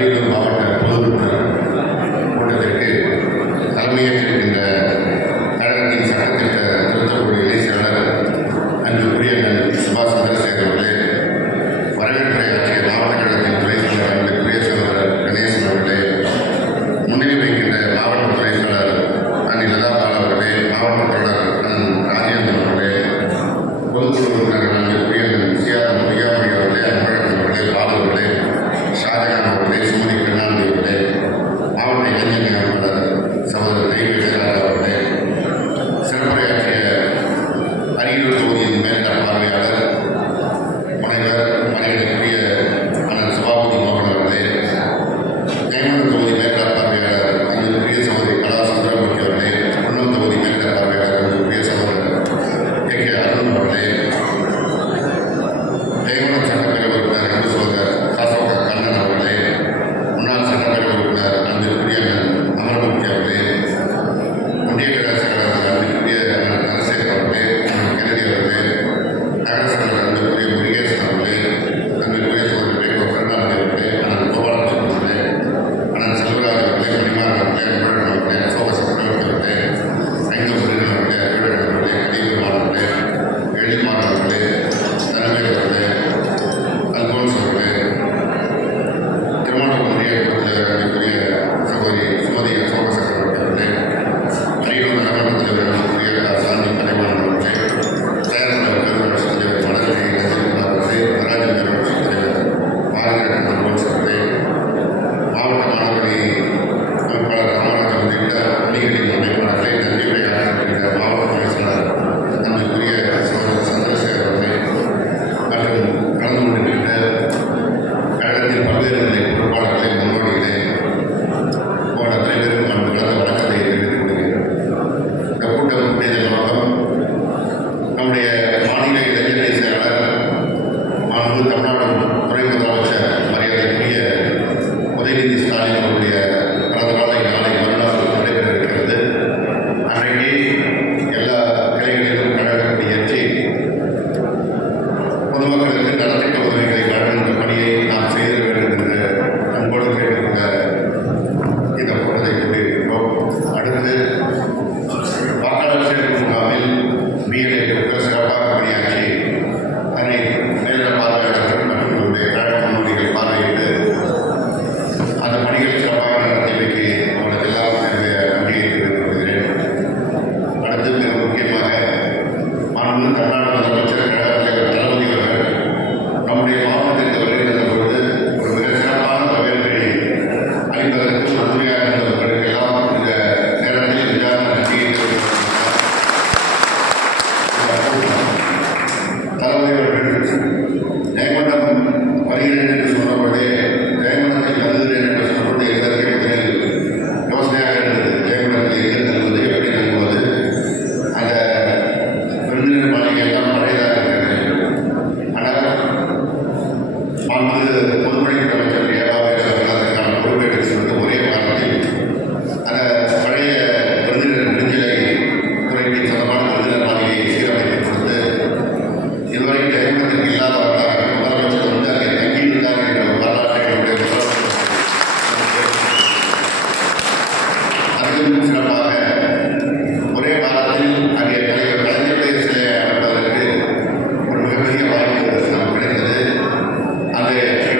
அரியலூர் மாவட்ட பொதுவுறுப்பினர் கூட்டத்திற்கு தலைமையேற்றிருக்கின்ற கழகத்தின் சட்டத்திட்ட திருத்தக்குழு இணை செயலாளர் அன்புக்குரிய சுபாஷ் சந்திரசேகர் அவர்களே, வரவேற்புரை ஆற்றிய மாவட்ட கழகத்தின் துறை செயலர் அன்புக்குரிய சகோதரர் கணேசன் அவர்களே, முன்னிலை வைக்கின்ற மாவட்ட துறை செயலாளர் அண்ணன் லதா பாலா அவர்களே, மாவட்ட செயலாளர் அண்ணன் ராஜேந்திரன் அவர்களே, பொதுக்குழு உறுப்பினர்கள் அன்புக்குரிய சிஆர் பொய்யாமொழி அவர்களே, அன்பழகன் அவர்களே, பாலு அவர்களே, ஷாஜகான் அவர்களே, சுமதி கருணாநிதி அவர்களே, மாவட்ட இளைஞர் அமைப்பாளர் சகோதரர் நெய்வேலி அவர்களே, சிறப்புரையாற்றிய அரியலூர் தொகுதியின் மேல்நல பார்வையாளர் முனைவர் மரியாதைக்குரிய அண்ணன் சபாபதி மோகன் அவர்களே, நேமன் தொகுதி மேல்நல பார்வையாளர் அன்புக்குரிய சகோதரி கலா சுந்தரமூர்த்தி அவர்களே, குன்னம் தொகுதி மேல்நல பார்வையாளர் அன்புக்குரிய சகோதரர் கே அருண் அவர்களே, தேவன சட்டப்பேரவை உறுப்பினர் அன்பு சகோதரர் காசோக கண்ணன் அவர்களே, முன்னாள் சட்டப்பேரவை உறுப்பினர் அன்புக்குரிய அமர்மூர்த்தி அவர்களே, ஒன்றிய கழக செயலாளர் அன்புக்குரிய தனசேகர் அவர்களே, கெனடி அவர்களே, நகர செயலாளர் அன்புக்குரிய முருகேசன் அவர்களே, அன்புக்குரிய சகோதரர் கருணாநிதி அவர்களே, அண்ணன் கோபாலகிருஷ்ணன் அவர்களே, அண்ணன் செல்வராஜ் அவர்களே, மணிமாறன் அவர்களே, அன்பழகன் அவர்களே, சோக சக்கரவர்த்தி அவர்களே, ஐந்து முருகன் அவர்களே, அன்பழகன் அவர்களே, கலிபெருமான் அவர்களே, எழில்மாறன் அவர்களே, தனவேல் அவர்களே, அல்போன்ஸ் அவர்களே, திருமணம் ஒன்றிய அன்புக்குரிய சகோதரி சுமதி சோக சக்கரவர்த்தி அவர்களே, அரியலூர் நகரமன்ற தலைவர் அன்புக்குரிய சாந்தி கலைவாணன் அவர்களே, தயாரிப்பாளர் பெருமாள் தலைவர் மலர்கை ரஜினிகுமார் அவர்களே, நடராஜன் பெருமாள் தலைவர் மார்கரெட் அல்போன்ஸ் அவர்களே, மாவட்ட மாணவரணி அமைப்பாளர் ராமராஜன் உள்ளிட்ட அணிகளின் அமைப்பாளர்களை நன்றியுரை ஆற்றியிருக்கின்ற மாவட்ட செயலாளர் அன்புக்குரிய சகோதரர் சந்திரசேகர் அவர்களே மற்றும் கலந்து கொண்டிருக்கின்ற கழகத்தின் பல்வேறு நிலை பொறுப்பாளர்களை முன்னோடிகளே போன்ற தலைவரும் அன்பு கலந்த வணக்கத்தை தெரிவித்துக் கொள்கிறேன். இந்த கூட்டத்தின் நோக்கம் நம்முடைய மாநில இளைஞரணி செயலாளர் மாண்பு தமிழ்நாடு துணை முதலமைச்சர் மரியாதைக்குரிய உதயநிதி ஸ்டாலின் அவருடைய பிறந்தநாளை நாளை மறுநாள் நடைபெற இருக்கிறது. அன்றைக்கு எல்லா கிளைகளிலும் கழகத்தை ஏற்றி பொதுமக்களுக்கு நலத்திட்ட உதவிகளை வழங்குகின்ற பணியை நாம் செய்திட வேண்டும் என்று அன்போடு கேட்டுக்கொண்ட இந்த கூட்டத்தை கூட்டியிருக்கிறோம். அடுத்து வாக்காளர் சேர்ப்பு முகாமில் பிஎல்ஏக்களுக்கு சிறப்பாக பணியாற்றி அதனை மேல்நல பார்வையாளர்கள் மற்றும் நம்முடைய கழக முன்னோடிகளை பார்வையிட்டு அந்த பணிகளை சிறப்பாக நடத்தியமைக்கு அவர்களுக்கு எல்லாம் என்னுடைய நன்றியை தெரிவித்துக் கொள்கிறேன். அடுத்து மிக முக்கியமாக மாண்பு தமிழ்நாடு முதலமைச்சர் கழக தலைவர் தளபதி அவர்கள் நம்முடைய மாவட்டத்திற்கு வருகின்ற பொழுது ஒரு மிக சிறப்பான வரவேற்பை அளிப்பதற்கு உறுதுணையாக இருந்தவர்களுக்கு எல்லாம் இந்த நேரத்தில் நிஜான நன்றியை தெரிவித்துக் தளபதி அவர்கள் ஜெயமண்டம் வருகிறேன் என்று சொன்னபொழுதே ஜெயமண்டத்தில் வருகிறேன் என்று சொன்னபொழுது எங்களுக்கு முதலில் யோசனையாக இருந்தது. ஜெயமண்டத்தில் எங்கே தருவது, எப்படி தருவது, அந்த விருந்தினர் மாளிகை எல்லாம் பழையதாக இருக்கிறது. ஆனால் மாண்பு பொதுப்பணித்துறை அமைச்சர் ஏவாவேல் அவர்கள் அதற்கான பொறுப்பேற்று சொல்லிட்டு ஒரே காலத்தில் அந்த பழைய விருந்தினர் நெடுஞ்சிலை துறைக்கு சொந்தமான விருந்தினர் மாளிகையை சீரமைத்து கொடுத்து இதுவரை ஜெயமண்டத்திற்கு இல்லாதவர்களாக முதலமைச்சர் வந்து அங்கே தங்கியிருந்தார் என்ற ஒரு வரலாற்றை என்னுடைய முதலமைச்சர் அதிலும் சிறப்பாக ஒரே வாரத்தில் அங்கே தலைவர் கலைஞருடைய சிலையை அமைப்பதற்கு ஒரு மிகப்பெரிய வாய்ப்பு நமக்கு கிடைத்தது. அந்த இடத்தை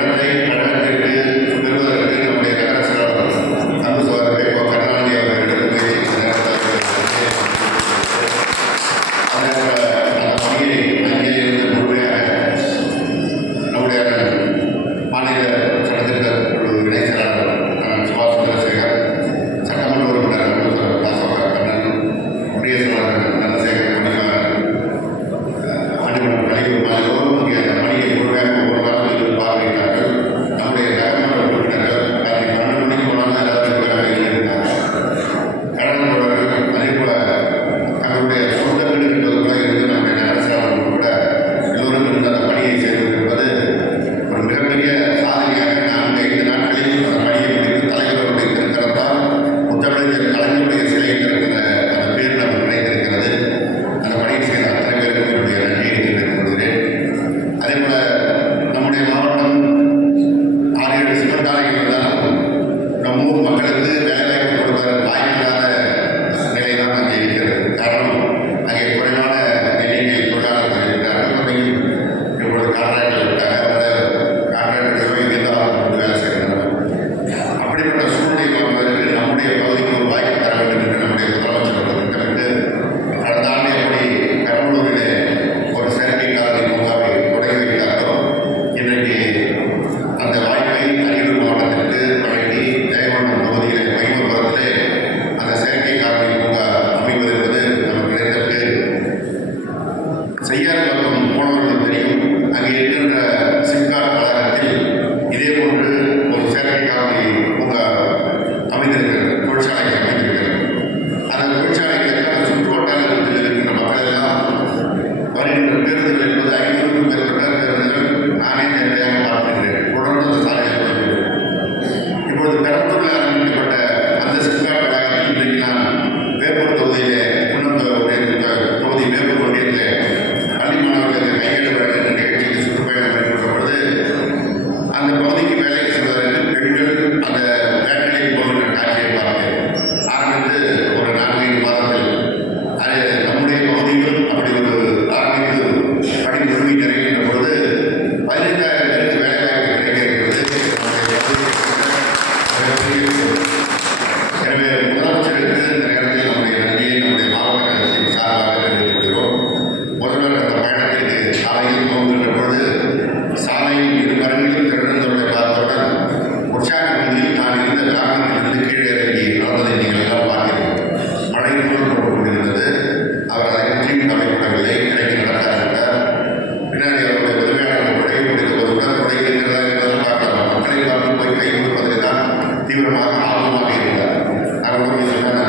தீவிரமாக ஆர்வமாக இருந்தார். அவர் கூட சொன்னாங்க,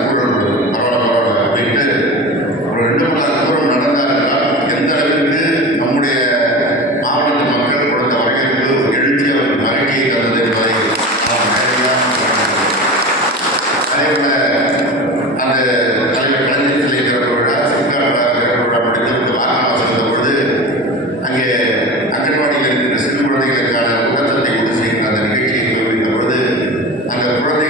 பரவாயில்ல பரவாயில்ல அப்படின்ட்டு ஒரு 2 மணி நேரம் தூரம் நடந்தார் என்றால் எந்த அளவிற்கு நம்முடைய மாவட்ட மக்கள் கொடுத்த வரவேற்பு ஒரு எழுச்சிய ஒரு மகிழ்ச்சியை தந்தது என்பதை நாம் நேரடியாக அதேபோல அந்த தலைவர் கலைஞர் சிலை திறப்பு விழா, சிப்காட் திறப்பு விழா முடிந்து வாகனம் சென்ற பொழுது அங்கே அங்கன்வாடியில் இருக்கிற சிறு குழந்தைகளுக்கான ஊட்டச்சத்தை கொண்டு செய்கின்ற அந்த நிகழ்ச்சியை நிகழ்ந்த பொழுது அந்த குழந்தை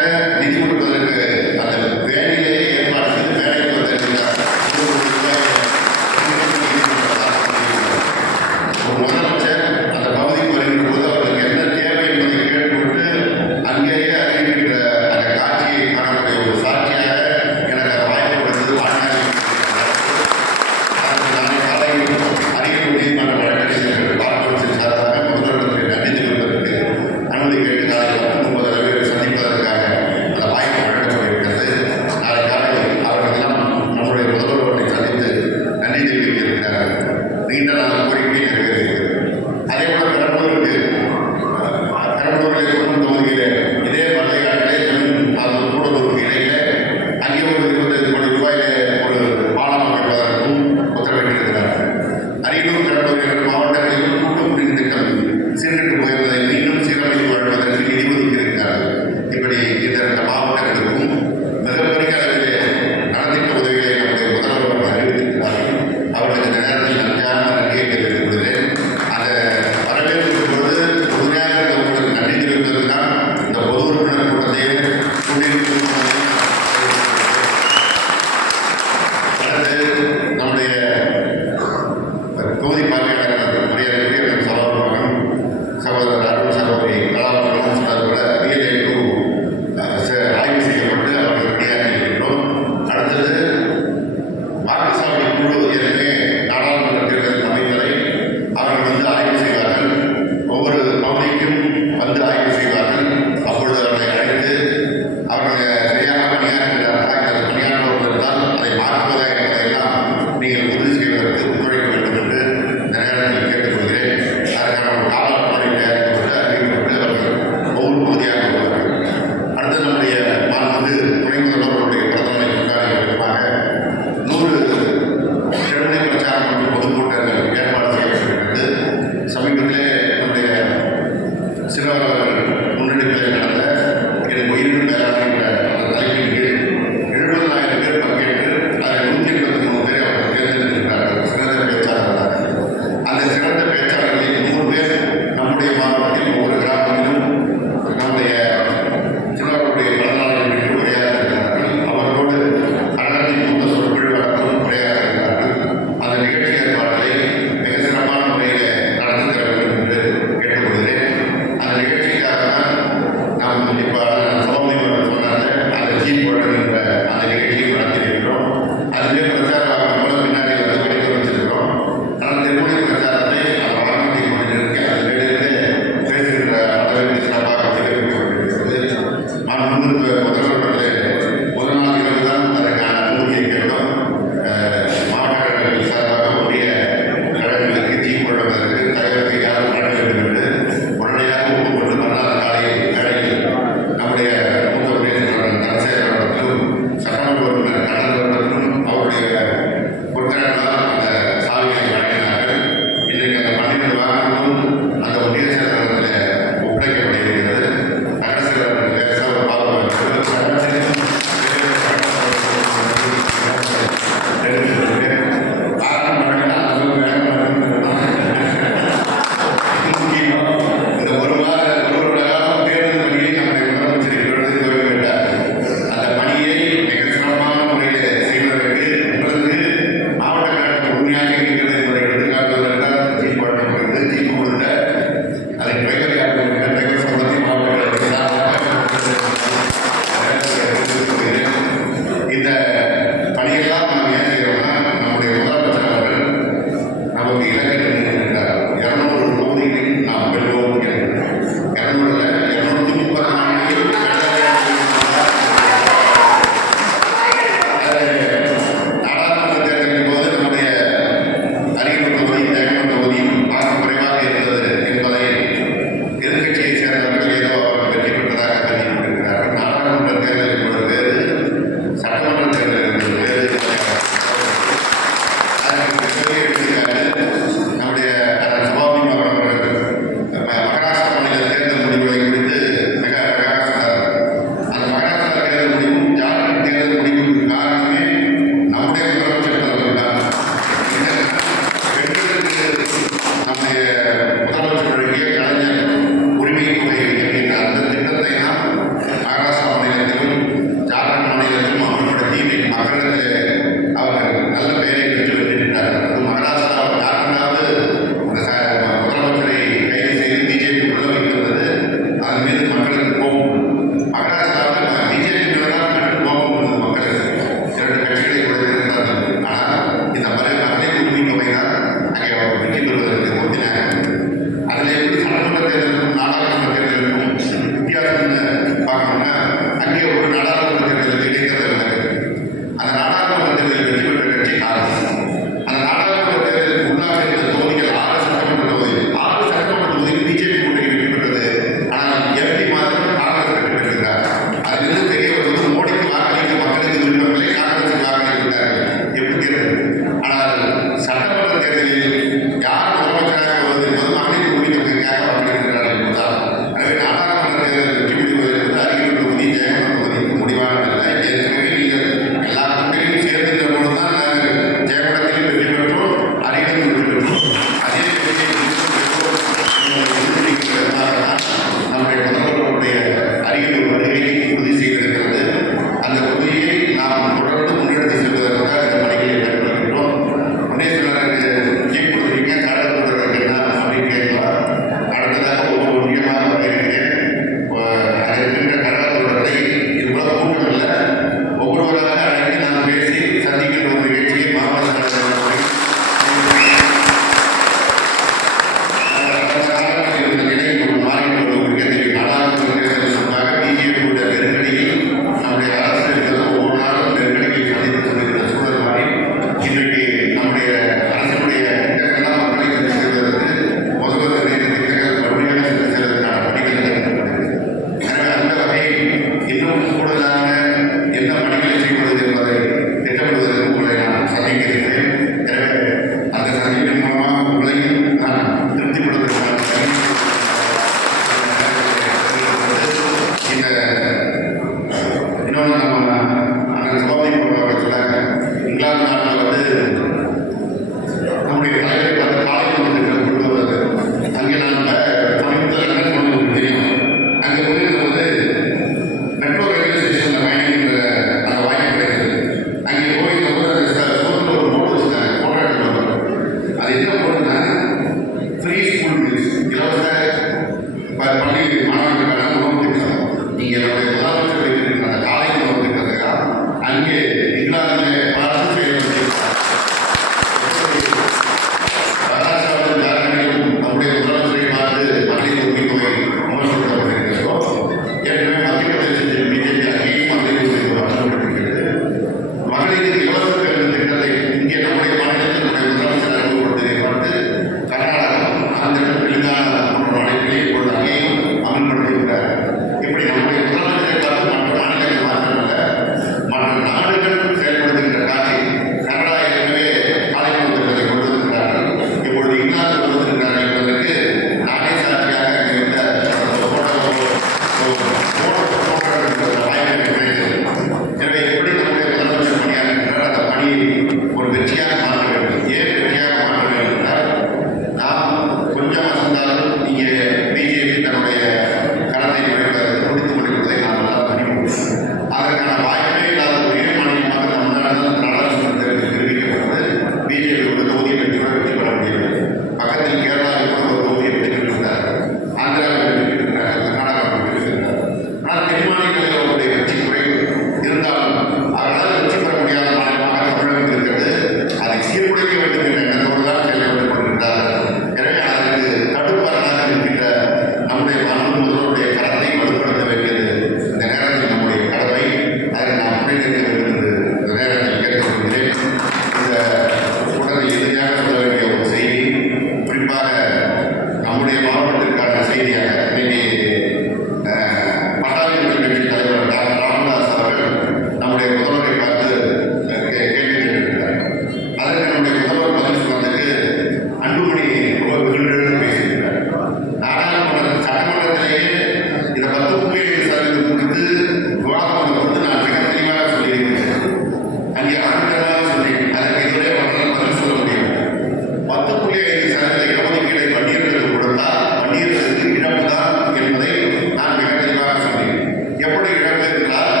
வன்னியர்களுக்கு இழப்பு தான் என்பதை நான் மிக தெளிவாக சொன்னேன். எப்படி இழப்பு என்றால்,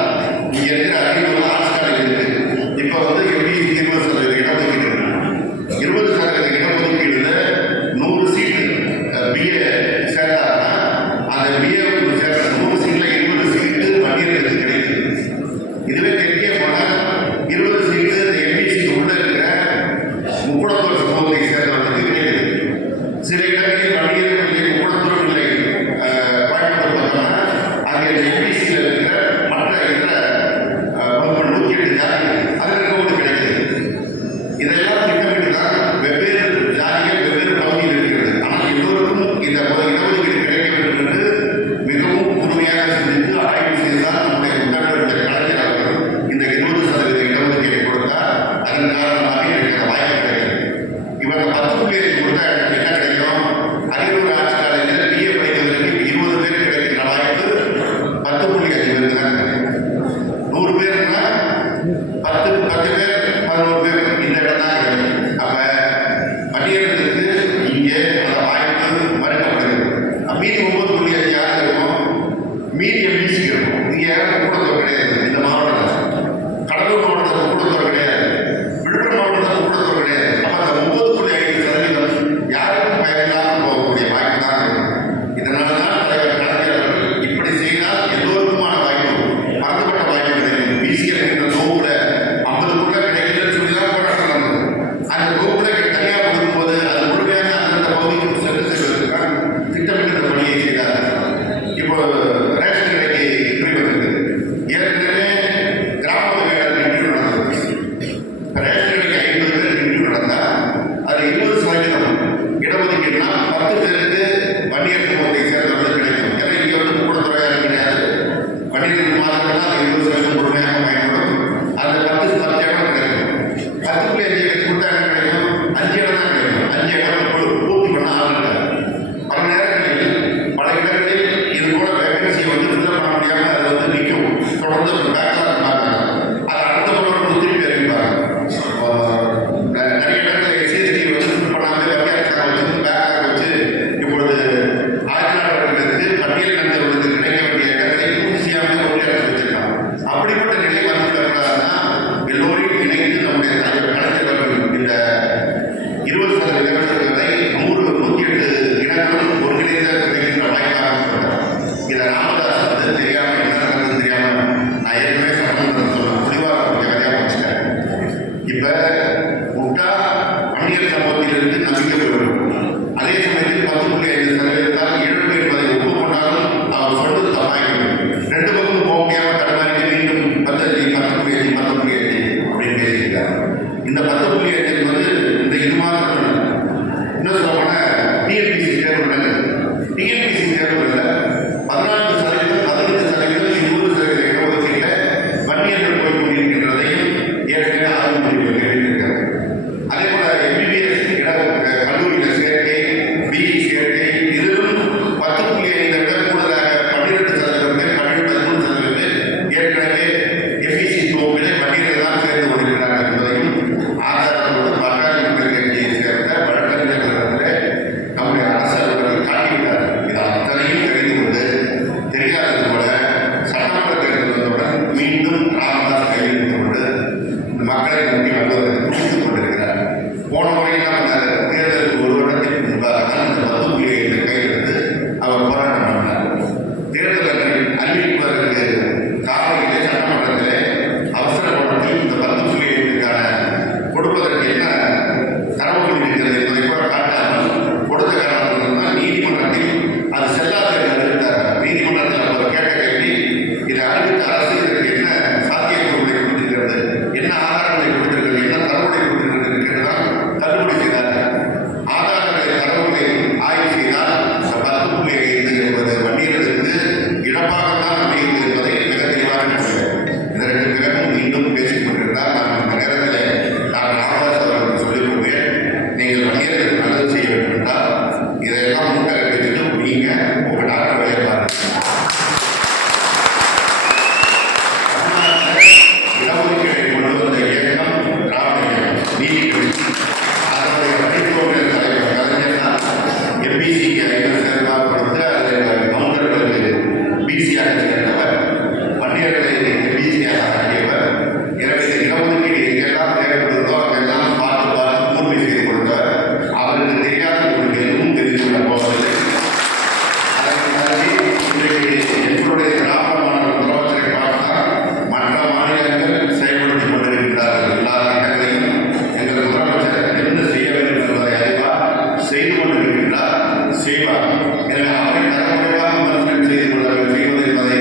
இங்க இருக்கிற 500 ஆர்ட்ஸ் காலேஜ் இருக்கு. இப்போ வந்து எப்படி 20% இடஒதுக்கீடு இருக்கு. 20% இடஒதுக்கீடுல 100 சீட்டு பிஏ சேர்த்தாங்கன்னா அந்த பிஏ சேர்த்த 100 சீட்ல 20 சீட்டு வன்னியர்களுக்கு கிடைக்குது. இதுவே தெற்கே போனால் 20 சீட்டு எம்பிசி உள்ள இருக்கிற முக்குளத்தூர் சமூகத்தை சேர்ந்தவர்களுக்கு கிடைக்குது. சில இடங்களில் வன்னியர்கள் முக்குளத்தூர் இல்லை கோயம்புத்தூர் பார்த்தோம்னா அங்கே எம்பிசியில் இருக்கிற மற்ற இதர 108 ஜாதி அதற்கு ஒரு கிடைக்குது. இதெல்லாம் திட்டமிட்டு தான் வெவ்வேறு ஜாதிகள் வெவ்வேறு பகுதியில் இருக்கிறது. ஆனால் எல்லோருக்கும் இந்த இடஒதுக்கீடு கிடைக்க வேண்டும் என்று மிகவும் கூர்மையாக சிந்தித்து ஆய்வு செய்துதான் நம்முடைய முதல்வர் கலைஞர் அவர்கள் இந்த 20% இடஒதுக்கீடு கொடுத்தார். அதன் காரணமாக எனக்கு வாய்ப்பு கிடைக்கிறது. இவங்க 10 பேருக்கு கொடுத்தா எனக்கு என்ன கிடைக்கும்? அரியலூர் ஆர்ட்ஸ் காலேஜில் பிஏ படிக்கிறதுக்கு 20 பேர் கிடைக்கிற வாய்ப்பு 10.5 பேருக்கு தான் கிடைக்கும். 100 பேருன்னா 10 பேர் 11 பேர் இந்த இடம் தான் கிடைக்கும். அப்ப வன்னியர்களுக்கு இங்கே அந்த வாய்ப்பு மறுக்கப்படுகிறது. மீதி 9.5 யாருக்கு இருக்கும்? மீதி எம்பிசி இருக்கும். இங்க யாரும் கூடத்தோர் கிடையாது. இந்த மாவட்டத்தில் கடலூர் மாவட்டத்தில் கூடத்தோர் கிடையாது. விழுப்புரம் மாவட்டத்தில் கூடத்தோர் கிடையாது. அப்ப அந்த 9.5% யாருக்கும் பயனில்லாமல் போகக்கூடிய வாய்ப்பு தான் இருக்கும். இதனால தான் தலைவர் கலைஞர் அவர்கள் இப்படி செய்தால் எல்லோருக்குமான வாய்ப்பு, மறந்துபட்ட வாய்ப்பு கிடைக்கும். பிசிஎல் என்ற தொகுப்புல 50 கிடைக்கலன்னு சொல்லி தான் போராட்டம் நடந்தது. அந்த தொகுப்புல தனியாக கொடுக்கும்போது அது முழுமையாக அந்த பகுதிக்கு சென்று செல்வதற்கான திட்டமிட்ட பணியை செய்தார். இப்போ ரேஷன் கடைக்கு இப்படி வந்தது. ஏற்கனவே கிராம வேளாண் இன்டர்வியூ நடந்தது. ரேஷன் கடைக்கு 50 பேர் இன்டர்வியூ நடந்தா அது 20% இடஒதுக்கீடுனா 10 பேருக்கு வன்னியர் சமூகத்தை சேர்ந்தவர்கள் கிடைக்கும். ஏன்னா இங்கே வந்து கூடத்துறையாக கிடையாது. வன்னியர்கள் மாதம் அது 20% முழுமையாக பயன்படும். அந்த 10 இடம் கிடைக்கும். 10.5 கொடுத்தா என்ன கிடைக்கும்? 5 இடம் தான் கிடைக்கும். 5 இடம் பூர்த்தி பண்ண ஆளுங்க. பல நேரங்களில் பல இடங்களில் இது கூட வேகன்சி வந்து ஃபில் பண்ண முடியாமல் அது வந்து நிற்கும். தொடர்ந்து பேக்லாக் மாட்டாங்க. அது அடுத்த முறை திருப்பி அறிவிப்பாங்க. நிறைய இடத்துல எஸ்சிஎஸ்டி வந்து ஃபில் பண்ணாமல் வகையாக வச்சு பேக்லாக் வச்சு இப்பொழுது கண்டிப்பாக. எனவே அவரை தலைமுறையாக விமர்சனம் செய்வது என்பதை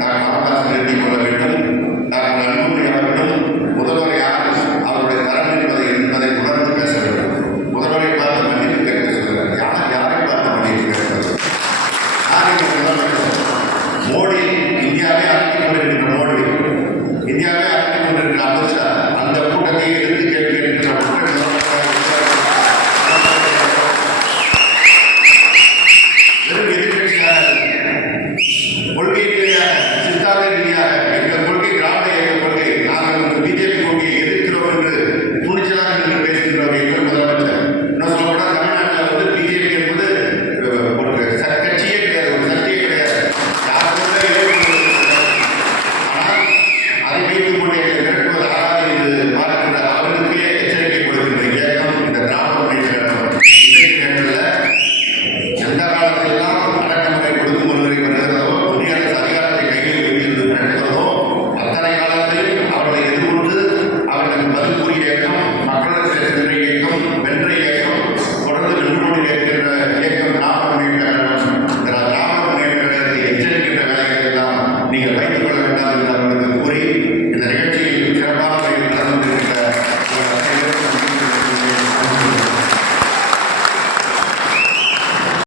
டாக்டர் ராமதாஸ் நிறுத்திக் கொள்ள வேண்டும். டாக்டர் அன்புமணி அவர்களும் முதல்வர் யார், அவருடைய தரம் என்பதை உணர்ந்து பேச வேண்டும். முதல்வரை பார்த்து மன்னிப்பு கேட்க சொல்கிறார். யாரை பார்த்து மன்னிப்பு கேட்கிறது? மோடி இந்தியாவை ஆக்கிக் கொண்டிருக்கின்ற மோடி, இந்தியாவை ஆக்கிக் கொண்டிருக்கிற அமித்ஷா அந்த கூட்டத்தை எதிர்த்து கேட்கின்ற கொள்கை ரீதியாக, சித்தாந்த ரீதியாக எங்கள் கொள்கை திராவிட இயக்க கொள்கை, நாங்கள் பிஜேபி கொள்கையை எதிர்க்கிறோம் என்று துணிச்சலாக நின்று பேசுகின்றவர் எங்கள் முதலமைச்சர். இன்னும் சொல்லப்போனால் தமிழ்நாட்டில் பிஜேபி என்பது ஒரு கட்சியே கிடையாது, ஒரு சக்தியே கிடையாது. ஆனால் அதை வைத்துக் கொண்டு மிரட்டுவது ஆகாது என்று பார்க்கின்ற அவர்களுக்கே எச்சரிக்கை கொடுக்கின்ற இயக்கம் இந்த திராவிட முன்னேற்ற கழகம். இன்றைக்கு நேரத்தில் எந்த காலத்திலெல்லாம் அடக்குமுறை ஒடுக்குமுறை வருகிறதோ, ஒன்றிய அரசு அதிகாரத்தை கையில் வைத்து நடக்கிறதோ, அத்தனை காலத்திலும் அவர்களை எதிர்கொண்டு அவர்களுக்கு பதில் கூறிய இயக்கம் மக்களிடத்தில் சென்ற இயக்கம், வென்ற இயக்கம், தொடர்ந்து வென்று கொண்டிருக்கின்ற இயக்கம் திராவிட முன்னேற்ற கழகம். திராவிட முன்னேற்ற கழகத்தை எச்சரிக்கின்ற வேலைகள் எல்லாம் நீங்கள் வைத்துக் கொள்ள வேண்டாம் என்று அவர்களுக்கு